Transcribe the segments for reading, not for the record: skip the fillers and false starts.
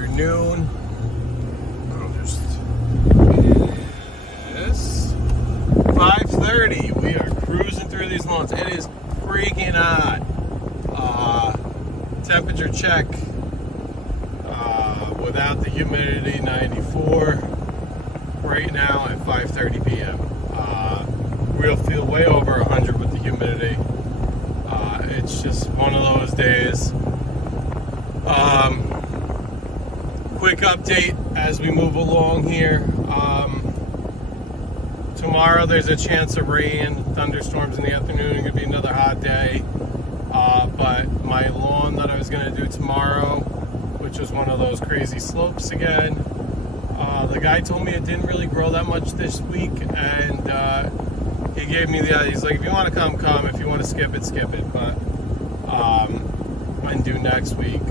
afternoon. It's 5:30. We are cruising through these lawns. It is freaking hot. Temperature check without the humidity, 94. Right now at 5:30 p.m. We'll feel way over 100 with the humidity. It's just one of those days. Quick update as we move along here. Tomorrow there's a chance of rain, thunderstorms in the afternoon. It's gonna be another hot day. But my lawn that I was gonna do tomorrow, which was one of those crazy slopes again, the guy told me it didn't really grow that much this week, and he gave me he's like, if you want to come, come. If you want to skip it, skip it. But and do next week.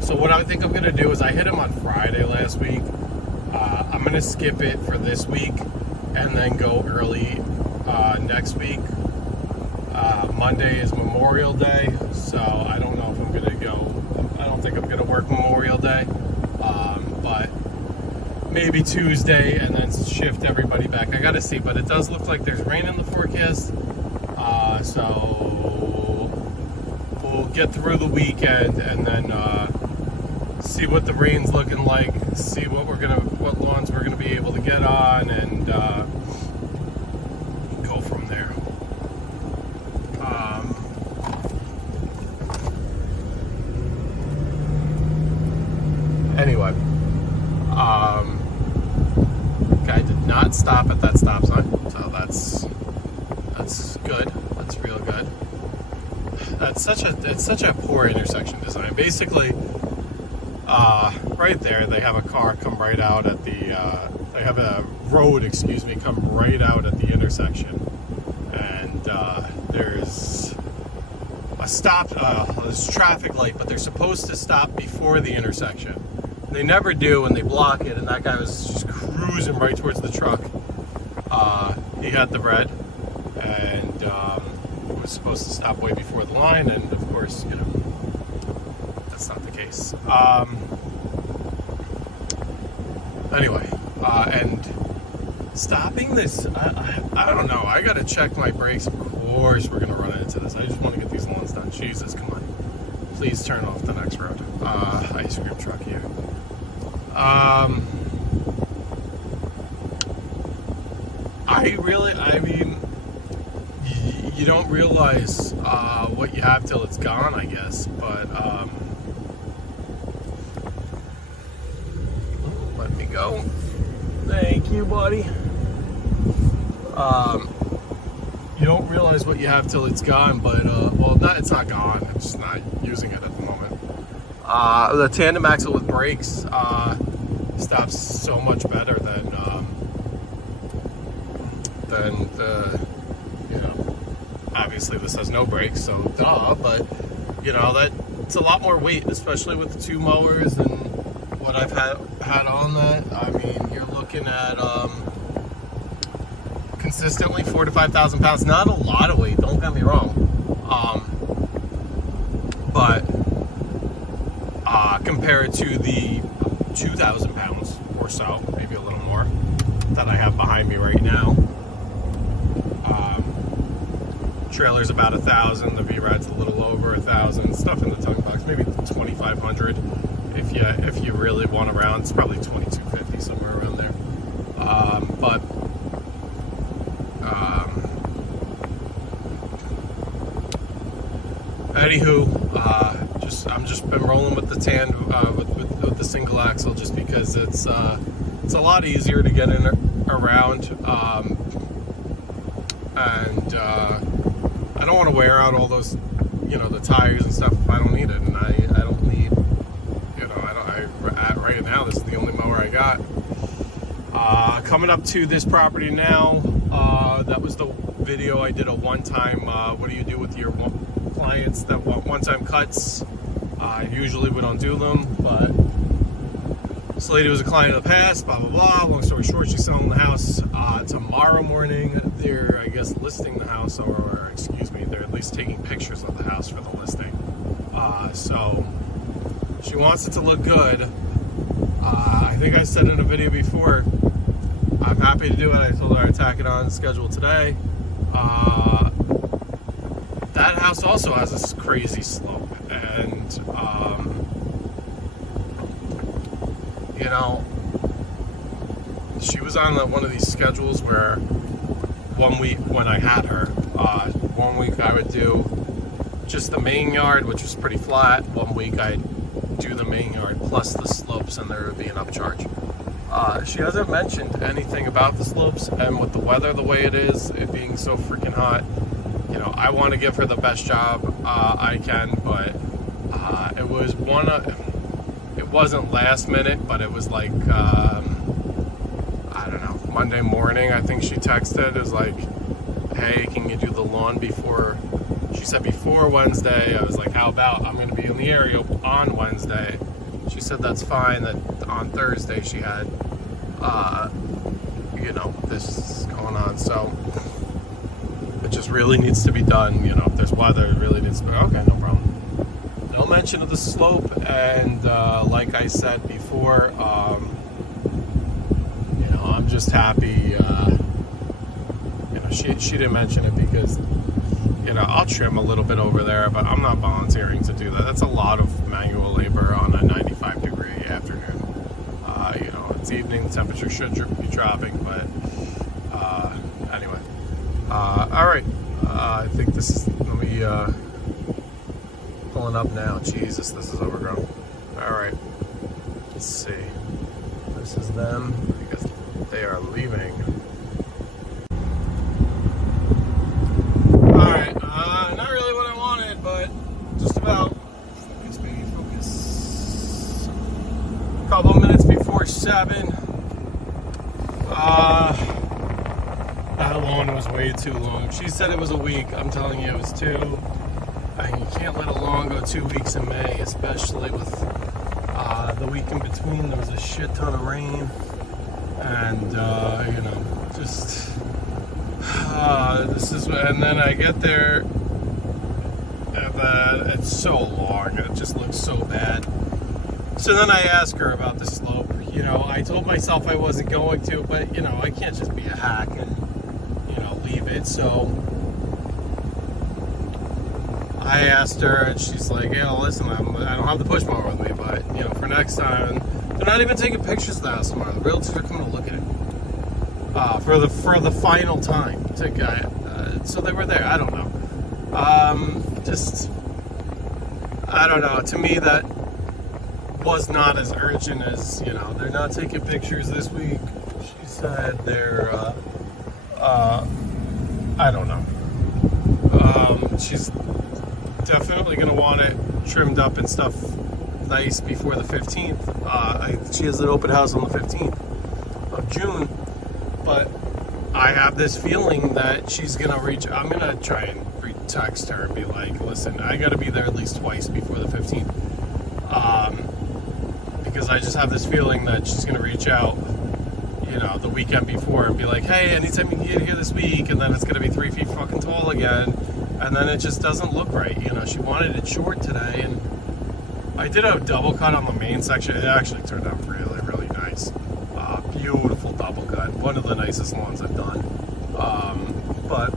So what I think I'm gonna do is I hit him on Friday last week. I'm gonna skip it for this week and then go early next week. Monday is Memorial Day, so I don't know if I'm gonna go. I don't think I'm gonna work Memorial Day, but maybe Tuesday and then shift everybody back. I gotta see, but it does look like there's rain in the forecast, so we'll get through the weekend and then see what the rain's looking like, see what lawns we're gonna be able to get on, and go from there. Anyway, guy did not stop at that stop sign, so that's good. That's real good. It's such a poor intersection design. Basically, right there they have a car come right out at the they have a road, come right out at the intersection, and there's a there's a traffic light, but they're supposed to stop before the intersection. They never do, and they block it, and that guy was just cruising right towards the truck. He had the red, and was supposed to stop way before the line, and of course, that's not the case. Anyway, and stopping this, I don't know, I gotta check my brakes. Of course we're gonna run into this. I just want to get these lawns done. Jesus, come on. Please turn off the next road. Ice cream truck here. I mean, you don't realize what you have till it's gone, I guess, but let me go. Thank you, buddy. You don't realize what you have till it's gone, but well, it's not gone. I'm just not using it at the moment. The tandem axle with brakes stops so much better than the, obviously this has no brakes, so duh, but that's a lot more weight, especially with the two mowers and what I've had on that. I mean, you're looking at consistently 4,000 to 5,000 pounds. Not a lot of weight, don't get me wrong, but compared to the 2,000 pounds or so, maybe a little more, that I have behind me right now. Trailer's about 1,000, the V-Rad's a little over 1,000, stuff in the towing box, maybe 2,500 if you really want around. It's probably 2,250, somewhere around there. But anywho, I'm just been rolling with the with the single axle, just because it's a lot easier to get in around, and I don't want to wear out all those, the tires and stuff if I don't need it, and I don't need, right now this is the only mower I got. Coming up to this property now, that was the video I did a one-time, what do you do with your clients that want one-time cuts? Usually we don't do them, but this lady was a client of the past, blah, blah, blah. Long story short, she's selling the house. Tomorrow morning, they're, I guess, listing the house, or excuse me, they're at least taking pictures of the house for the listing. So She wants it to look good. I think I said in a video before, I'm happy to do it. I told her I'd tack it on the schedule today. That house also has this crazy slope, and you know, she was on one of these schedules where 1 week when I had her, 1 week I would do just the main yard, which was pretty flat. 1 week I'd do the main yard plus the slopes, and there would be an upcharge. She hasn't mentioned anything about the slopes, and with the weather the way it is, it being so freaking hot, you know, I want to give her the best job I can, but it was it wasn't last minute, but it was like, I don't know, Monday morning, I think she texted. It was like, hey, can you do the lawn before? She said before Wednesday. I was like, how about I'm going to be in the area on Wednesday? She said that's fine, that on Thursday she had, you know, this going on. So it just really needs to be done. You know, if there's weather, it really needs to be, okay, no problem. No mention of the slope, and like I said before, you know, I'm just happy, you know, she didn't mention it because, you know, I'll trim a little bit over there, but I'm not volunteering to do that. That's a lot of manual labor on a 95-degree afternoon. You know, it's evening, the temperature should be dropping, but anyway. All right, I think this is, let me, pulling up now. Jesus, this is overgrown. All right, let's see. This is them. I guess they are leaving. Not really what I wanted, but just about. Focus, baby, focus. A couple minutes before 7. That one was way too long. She said it was a week. I'm telling you, it was 2. You can't let a lawn go 2 weeks in May, especially with the week in between. There was a shit ton of rain, and you know, just. This is, and then I get there, and it's so long, it just looks so bad. So then I ask her about the slope. You know, I told myself I wasn't going to, but you know, I can't just be a hack and, you know, leave it. So I asked her, and she's like, "Yeah, listen, I don't have the push mower with me, but you know, for next time." And they're not even taking pictures of the house tomorrow. The realtors are coming to look at it. For the final time, so they were there. I don't know. Just, I don't know. To me, that was not as urgent as, you know, they're not taking pictures this week. She said they're, I don't know. She's definitely gonna want it trimmed up and stuff nice before the 15th. She has an open house on the 15th of June. But I have this feeling that she's gonna I'm gonna try and text her and be like, listen, I gotta be there at least twice before the 15th. Because I just have this feeling that she's gonna reach out, you know, the weekend before and be like, hey, anytime you can get here this week, and then it's gonna be 3 feet fucking tall again, and then it just doesn't look right. You know, she wanted it short today, and I did a double cut on the main section. It actually turned out really, really nice. Beautiful double cut. One of the nicest lawns I've done. But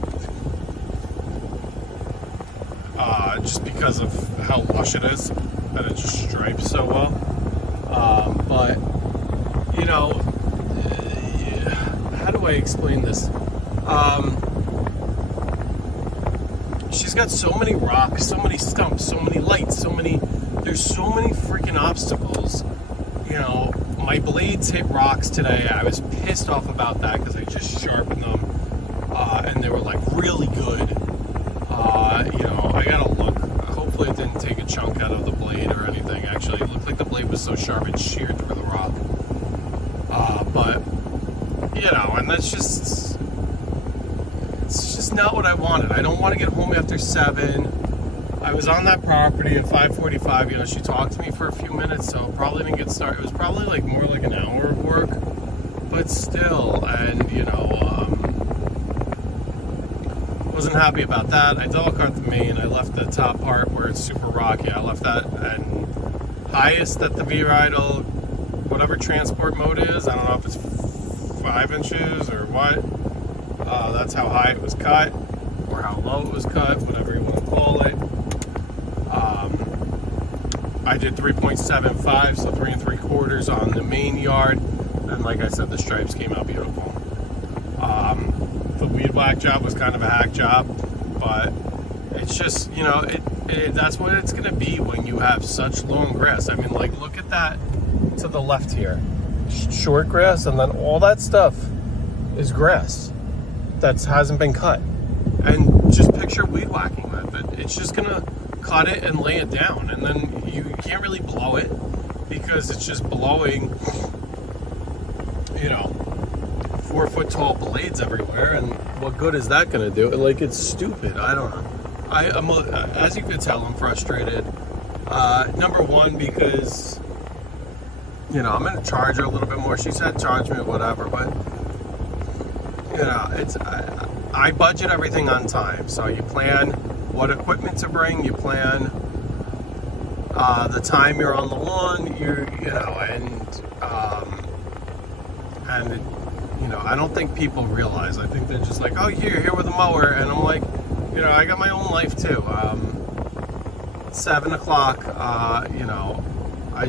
just because of how lush it is, and it just stripes so well. But, you know, how do I explain this? She's got so many rocks, so many stumps, so many lights, there's so many freaking obstacles. You know, my blades hit rocks today. I was pissed off about that because I just sharpened them, and they were like really good. You know, I gotta look. Hopefully it didn't take a chunk out of the blade or anything. Actually, it looked like the blade was so sharp it sheared through the rock. But, you know, and it's just not what I wanted. I don't want to get home after 7. I was on that property at 5:45. You know, she talked to me for a few minutes, so probably didn't get started. It was probably like more like an hour of work, but still, and you know, wasn't happy about that. I double cut the main. I left the top part where it's super rocky. I left that and highest that the V-Ride-L, whatever transport mode is, I don't know if it's 5 inches or what. That's how high it was cut, or how low it was cut, whatever you want to call it. I did 3.75, so 3 3/4 on the main yard, and like I said, the stripes came out beautiful. The weed whack job was kind of a hack job, but it's just, you know, that's what it's going to be when you have such long grass. I mean, like, look at that to the left here. Short grass, and then all that stuff is grass that hasn't been cut. And just picture weed whacking that. It's just going to cut it and lay it down, and then you can't really blow it because it's just blowing, you know, 4 foot tall blades everywhere, and what good is that going to do? Like, it's stupid. I don't know. I'm as you can tell, I'm frustrated. Number one, because, you know, I'm going to charge her a little bit more. She said charge me whatever, but, you know, I budget everything on time. So you plan what equipment to bring, you plan the time you're on the lawn, you know, and you know, I don't think people realize. I think they're just like, oh, here with a mower, and I'm like, you know, I got my own life too. 7 o'clock, you know, I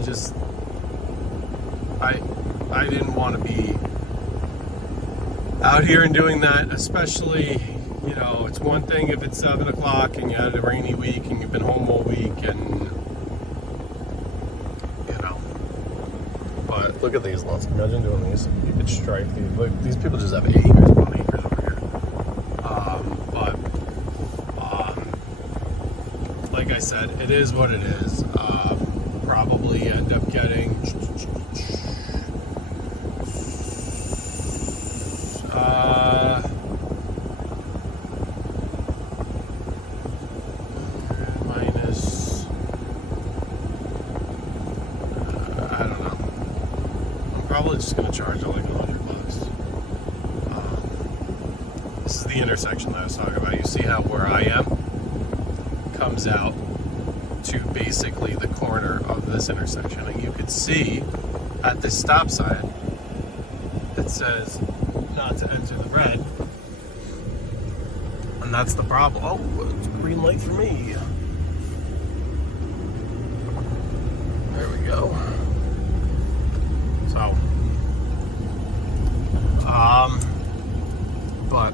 didn't want to be out here and doing that, especially, you know, it's one thing if it's 7 o'clock and you had a rainy week and you've been home all week, and, you know, but look at these lots. Imagine doing these. You could strike these. Look, these people just have acres upon acres over here. Like I said, it is what it is. Probably end up getting minus, I don't know. I'm probably just gonna charge it like $100. This is the intersection that I was talking about. You see how where I am comes out to basically the corner of this intersection, and you could see at this stop sign it says not to enter the red, and that's the problem. Oh, it's a green light for me. There we go. So but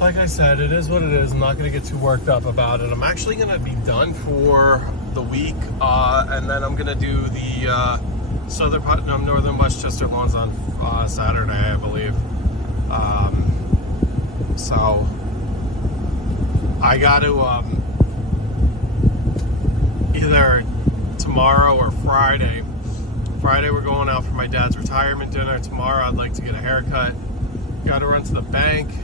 like I said, it is what it is. I'm not going to get too worked up about it. I'm actually going to be done for the week, and then I'm going to do the Southern Putnam, Northern Westchester lawns on Saturday, I believe. So I got to either tomorrow or Friday. Friday we're going out for my dad's retirement dinner. Tomorrow I'd like to get a haircut. Got to run to the bank.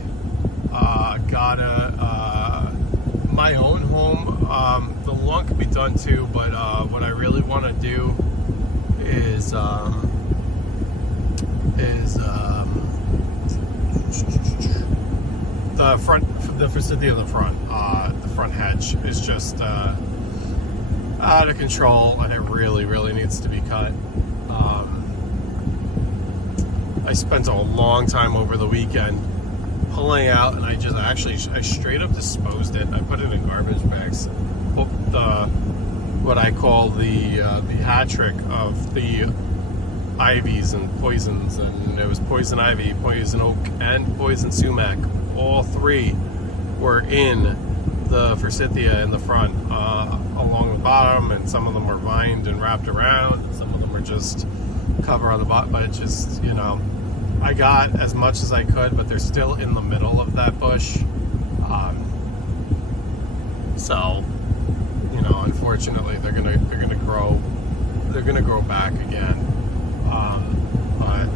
My own home, the lawn could be done too, but what I really want to do is the front, the vicinity of the front. The front hedge is just out of control, and it really needs to be cut. I spent a long time over the weekend pulling out, and I straight up disposed it. I put it in garbage bags. What I call the hat trick of the ivies and poisons, and it was poison ivy, poison oak, and poison sumac. All three were in the forsythia in the front, along the bottom, and some of them were vined and wrapped around, and some of them were just cover on the bottom. But it's just, you know, I got as much as I could, but they're still in the middle of that bush. So, you know, unfortunately, they're gonna grow back again. But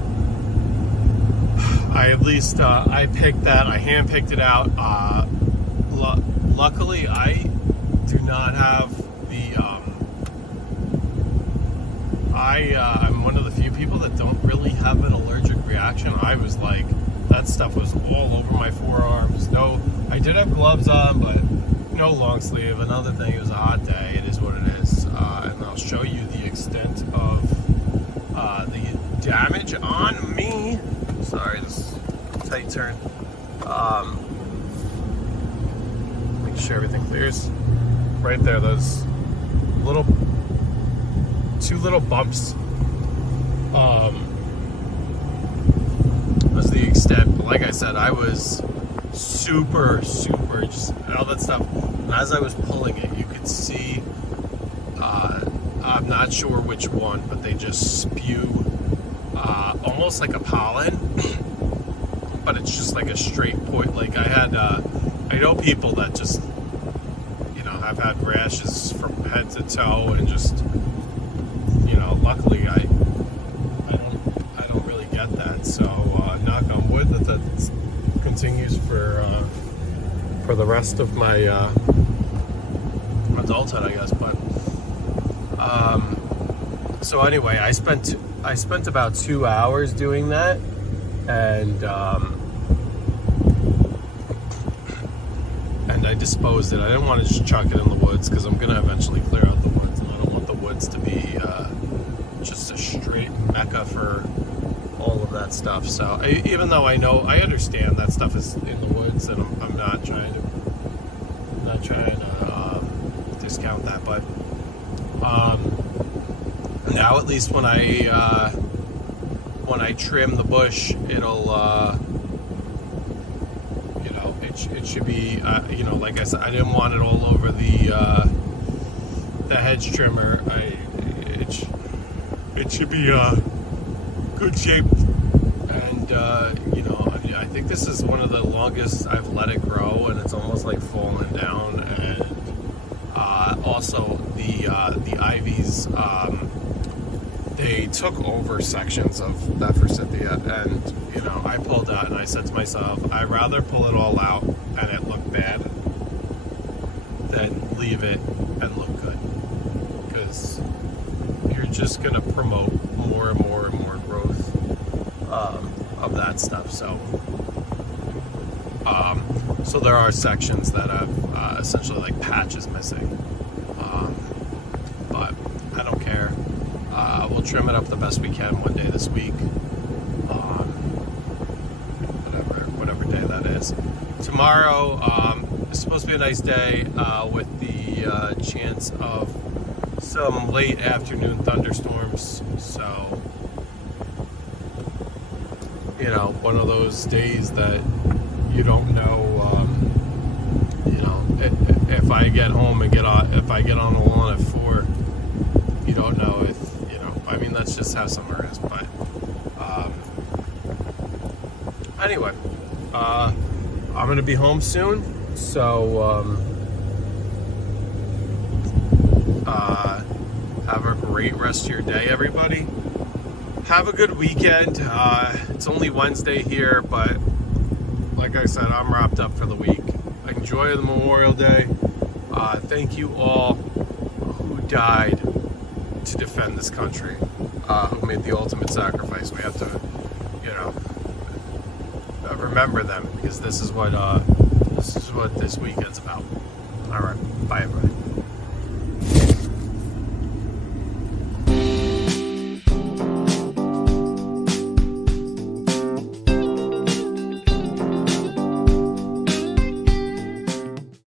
I at least I picked that. I hand-picked it out. Luckily, I do not have the. I'm one of the few people that don't really have an allergic reaction. I was like, that stuff was all over my forearms. No, I did have gloves on, but no long sleeve. Another thing, it was a hot day. It is what it is. the damage on me. Sorry, this tight turn. Make sure everything clears. Right there, those two little bumps was the extent. But like I said, I was super just all that stuff. And as I was pulling it, you could see. I'm not sure which one, but they just spew almost like a pollen, but it's just like a straight point. Like I know people that just, have had rashes from head to toe, and just, luckily I don't really get that. So knock on wood that continues for the rest of my adulthood, I guess. But so anyway, I spent about 2 hours doing that, and I disposed it. I didn't want to just chuck it in the woods, because I'm gonna eventually clear out the woods, and I don't want the woods to be just a straight mecca for all of that stuff. So even though I understand that stuff is in the woods, and I'm not trying to discount that, but now at least when I trim the bush, it'll it should be like I said, I didn't want it all over the hedge trimmer. It should be good shape, and I think this is one of the longest I've let it grow, and it's almost like fallen down. And also the ivies, they took over sections of that forsythia, and I pulled out, and I said to myself, I'd rather pull it all out and it look bad than leave it and look good, because you're just going to promote more and more growth of that stuff. So so there are sections that have essentially like patches missing, but I don't care. We'll trim it up the best we can one day this week, whatever day that is. Tomorrow is supposed to be a nice day with the chance of some late afternoon thunderstorms. So, one of those days that you don't know, if I get home and if I get on the lawn at 4, you don't know if, that's just how summer is. But anyway, I'm going to be home soon, so have a great rest of your day, everybody. Have a good weekend. It's only Wednesday here, but like I said, I'm wrapped up for the week. Enjoy the Memorial Day. Thank you all who died to defend this country, who made the ultimate sacrifice. We have to, remember them, because this is what this weekend's about. All right, bye everybody.